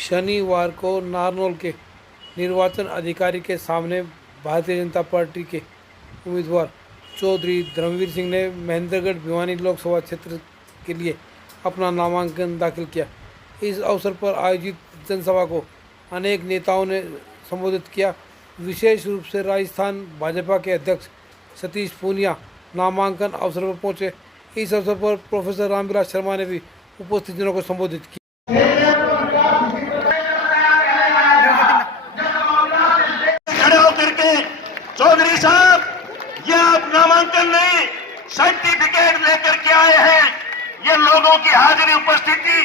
शनिवार को नारनौल के निर्वाचन अधिकारी के सामने भारतीय जनता पार्टी के उम्मीदवार चौधरी धर्मवीर सिंह ने महेंद्रगढ़ भिवानी लोकसभा क्षेत्र के लिए अपना नामांकन दाखिल किया। इस अवसर पर आयोजित जनसभा को अनेक नेताओं ने संबोधित किया। विशेष रूप से राजस्थान भाजपा के अध्यक्ष सतीश पूनिया नामांकन अवसर पर पहुंचे। इस अवसर पर प्रोफेसर रामविलास शर्मा ने भी उपस्थित जनों को संबोधित किया। खड़े होकर के चौधरी साहब, ये आप नामांकन नहीं सर्टिफिकेट लेकर के आए हैं। ये लोगों की हाजिरी उपस्थिति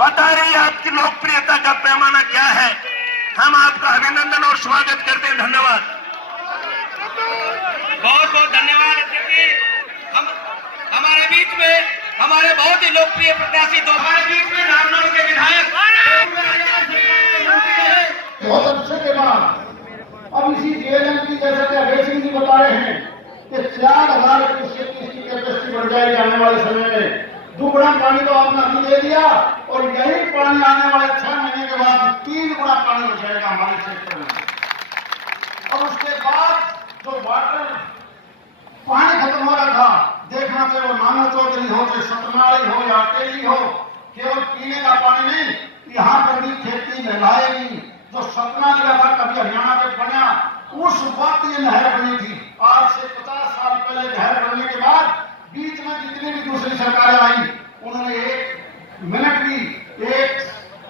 बता रही है आपकी लोकप्रियता का पैमाना क्या है। हम आपका अभिनंदन और स्वागत करते हैं। धन्यवाद, बहुत बहुत धन्यवाद अध्यक्ष जी। हम हमारे बीच में हमारे बहुत ही लोकप्रिय प्रत्याशी तो हमारे बीच में नारनौल के विधायक बहुत अच्छे के बाद अब इसी जेएलएम की जैसा कि अभय सिंह जी बता रहे हैं कि 4000 क्यूसेक की कैपेसिटी बढ़ जाएगी आने वाले समय में। दुगुना पानी तो आपने अभी दे दिया और यही पानी आने वाले 6 महीने के बाद 3 गुना पानी हो जाएगा हमारे क्षेत्र में। और उसके बाद जो वाटर पानी खत्म हो रहा था, देखना चाहे वो नानो चौधरी हो, चाहे सतनाड़ी हो या अटेली हो, केवल पीने का पानी नहीं, यहाँ पर भी खेती नहलाएगी। जो सपना लिया था कभी हरियाणा में बना, उस वक्त ये नहर बनी थी। आज से 50 साल पहले नहर बनने के बाद बीच में जितनी भी दूसरी सरकारें आई, उन्होंने 1 मिनट भी एक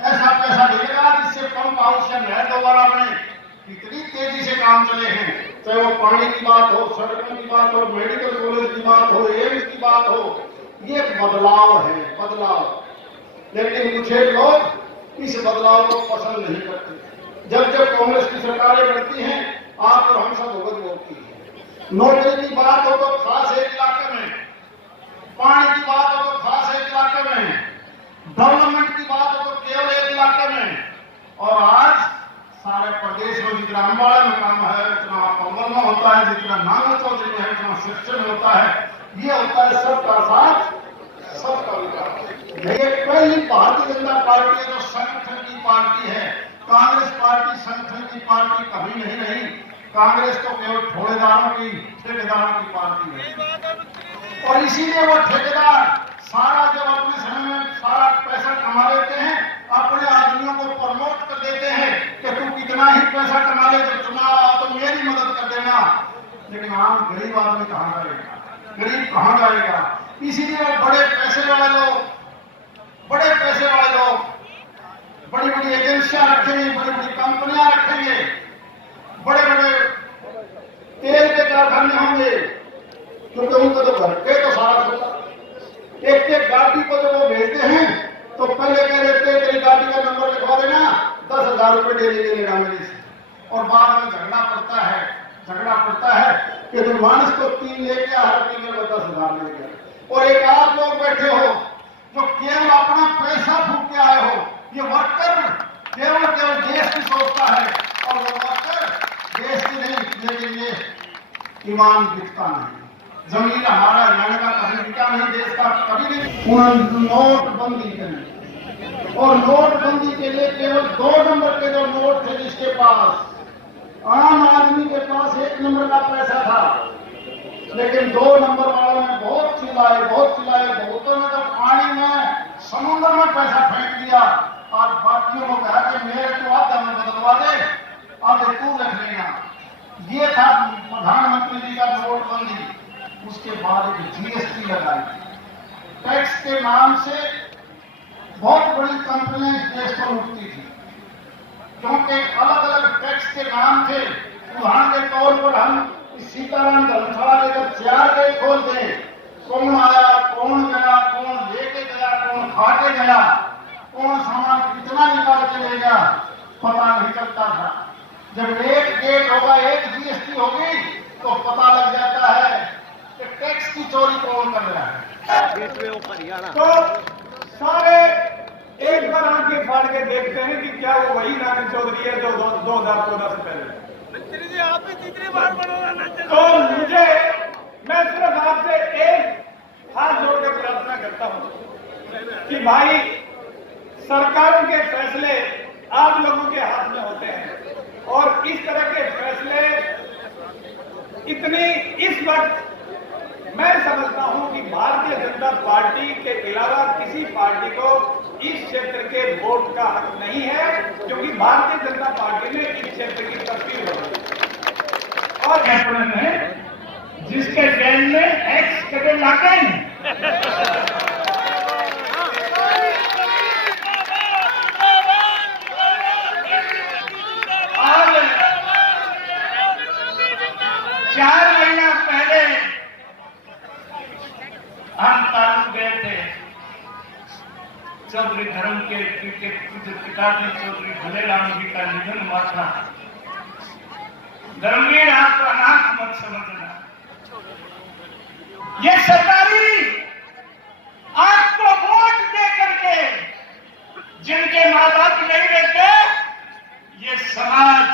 ऐसा पैसा देगा जिससे पंप हाउस या नहर दोबारा बने। कितनी तेजी से काम चले हैं, चाहे वो पानी की बात हो, सड़कों की बात हो, मेडिकल कॉलेज की बात हो, एम्स की बात हो। ये बदलाव है, बदलाव। लेकिन कुछ लोग इस बदलाव को पसंद नहीं करते। जब जब कांग्रेस की सरकारें बढ़ती हैं, आप और हम सब भुगत होती है। नौकरी की बात हो तो खास एक इलाके में, पानी की बात हो तो खास एक इलाके में, डेवलपमेंट की बात हो तो केवल एक इलाके में। और आज सारे प्रदेश में जितना अम्बाड़ा में काम है, जितना पंगल में होता है, जितना नानो चौधरी में है, जितना शिक्षण में होता है, ये होता है सबका साथ सबका विकास। ये पहली भारतीय जनता पार्टी है जो संगठन की पार्टी है। कांग्रेस पार्टी संगठन की पार्टी कभी नहीं रही। कांग्रेस तो केवल ठेकेदारों की पार्टी है। और इसीलिए वो ठेकेदार सारा जब अपने समय में सारा पैसा कमा लेते हैं, अपने आदमियों को प्रमोट कर देते हैं कि तू कितना ही पैसा कमा ले, जब चुनाव आओ तो मेरी मदद कर देना। लेकिन आम गरीब आदमी कहां जाएगा, गरीब कहां जाएगा? इसीलिए वो बड़े पैसे वाले लोग बड़ी बड़ी एजेंसियां रखेंगे, बड़ी बड़ी कंपनियां रखेंगे, बड़े बड़े तेल के कारखाने होंगे, क्योंकि उनको तो घर पे तो सारा चलता। एक एक गाड़ी को जब वो भेजते हैं तो पहले कह देते हैं तेरी गाड़ी का नंबर लिखवा देना, 10,000 रुपए डेली ले लेना मेरे से। और बाद में झगड़ा पड़ता है कि जो मानस को 3 ले गया, हर महीने में 10,000 ले गया। और एक आप लोग बैठे हो जो केवल अपना पैसा फूक के आए हो। ये वर्कर केवल देश की सोचता है, और वो वर्कर देश की नहीं, लेकिन ये ईमान बिकता नहीं। जमीन हमारा हरियाणा का कभी बिका नहीं, देश का कभी नहीं। उन्होंने नोटबंदी करी और नोटबंदी के लिए केवल 2 नंबर के जो नोट थे, जिसके पास आम आदमी के पास 1 नंबर का पैसा था, लेकिन 2 नंबर वालों ने बहुत चिल्लाए, बहुतों ने तो पानी में समुद्र में पैसा फेंक दिया और बाकियों को कहा कि मेरे को आधा में बदलवा दे, अब तू रख लेना। ये था प्रधानमंत्री जी का नोटबंदी। उसके बाद एक जीएसटी लगाई। टैक्स के नाम से बहुत बड़ी कंपनियां इस देश को लूटती थी, क्योंकि अलग अलग टैक्स के नाम थे। उदाहरण के तौर पर हम सीताराम धर्मशाला लेकर 4 गेट खोल दें, कौन आया, कौन गया, कौन लेके गया, कौन खा के गया, कौन सामान कितना निकाल के ले गया, पता नहीं चलता था। जब एक गेट होगा, एक जीएसटी होगी, तो पता लग जाता है कि टैक्स की चोरी कौन कर रहा है। तो सारे एक बार आंखें फाड़ के देखते हैं कि क्या वो वही नारायण चौधरी है जो 2014 से पहले। मंत्री जी, आप भी तीसरी बार बनोगा। तो मैं सिर्फ आपसे एक हाथ जोड़ के प्रार्थना करता हूं कि भाई सरकारों के फैसले आप लोगों के हाथ में होते हैं। और इस तरह के फैसले इतने इस वक्त मैं समझता हूं कि भारतीय जनता पार्टी के अलावा किसी पार्टी को इस क्षेत्र के वोट का हक नहीं है, क्योंकि भारतीय जनता पार्टी ने इस क्षेत्र की तस्वीर बनाई और कैप्टन है जिसके जेल में एक्स कदे लाते हैं। और 4 महीना पहले हम तालुक गए थे चौधरी धर्म के पिताजी चौधरी भलेराम जी का निधन हुआ था। धर्मवीर आपको अनाथ मत समझना, ये सरकारी आपको वोट दे करके जिनके माँ बाप नहीं रहते, ये समाज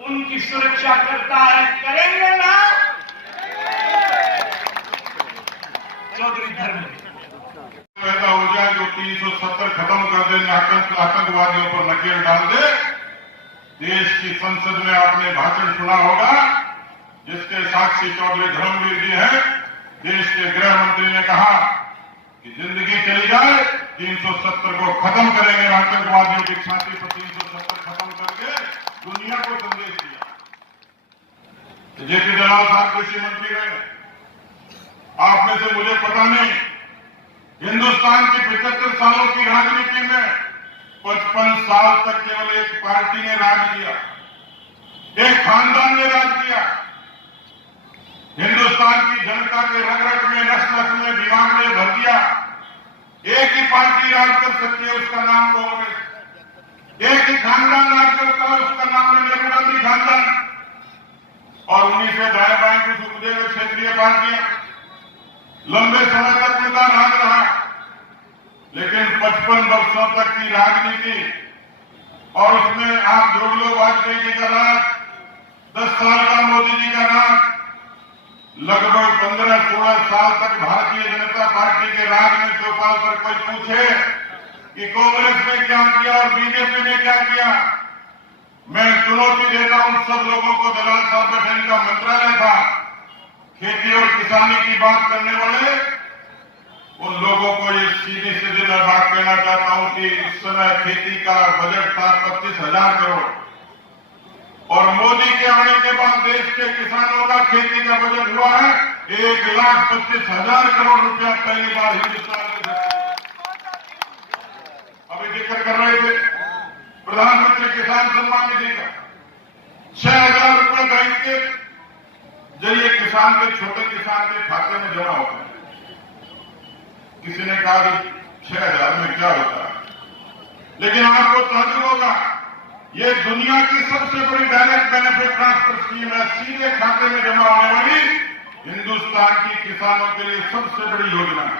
उनकी सुरक्षा करता है, करेंगे ना चौधरी धर्म पैदा हो जाए जो 370 खत्म कर देने, आतंकवादियों पर नकेल डाल दे। देश की संसद में आपने भाषण सुना होगा जिसके साक्षी चौधरी धर्मवीर जी हैं। देश के गृह मंत्री ने कहा कि जिंदगी चली जाए 370 को खत्म करेंगे, आतंकवादियों की छाती पर 370 खत्म करके दुनिया को संदेश दिया। जेपी दलाल साहब कृषि मंत्री रहे, आप में से मुझे पता नहीं, हिंदुस्तान की 75 सालों की राजनीति में 55 साल तक केवल एक पार्टी ने राज किया, एक खानदान ने राज किया। हिंदुस्तान की जनता के रग रग में, नस नस में, दिमाग में भर दिया। एक ही पार्टी राज कर सकती है, उसका नाम कांग्रेस। एक ही खानदान राज करता है, उसका नाम है नेहरू गांधी खानदान। और उन्हीं से दाएं बाएं कुछ उपजे हुए क्षेत्रीय पार्टियां, लंबे समय तक उनका राज रहा। लेकिन 55 वर्षों तक की राजनीति और उसमें आप जोड़ लो वाजपेयी जी का राज, 10 साल का मोदी जी का राज, लगभग 15-16 साल तक भारतीय जनता पार्टी के राज में चौपाल पर कोई पूछे कि कांग्रेस ने क्या किया और बीजेपी ने क्या किया, मैं चुनौती देता हूं सब लोगों को। दलाल साहब बैठे, इनका मंत्रालय था, खेती और किसानी की बात करने वाले उन लोगों को ये सीधी सीधी मैं बात कहना चाहता हूं कि इस समय खेती का बजट था 25,000 करोड़ और मोदी के आने के बाद देश के किसानों का खेती का बजट हुआ है 1,25,000 करोड़ रुपया, पहली बार हिंदुस्तान के। अभी जिक्र कर रहे थे प्रधानमंत्री किसान सम्मान निधि का 6,000 रुपये बैंक के जरिए किसान के, छोटे किसान के खाते में जमा होते हैं। किसी ने कहा कि 6,000 में क्या होता है, लेकिन आपको ताज्जुब होगा, ये दुनिया की सबसे बड़ी डायरेक्ट बेनिफिट ट्रांसफर स्कीम है। सीधे खाते में जमा होने वाली हिंदुस्तान की किसानों के लिए सबसे बड़ी योजना है।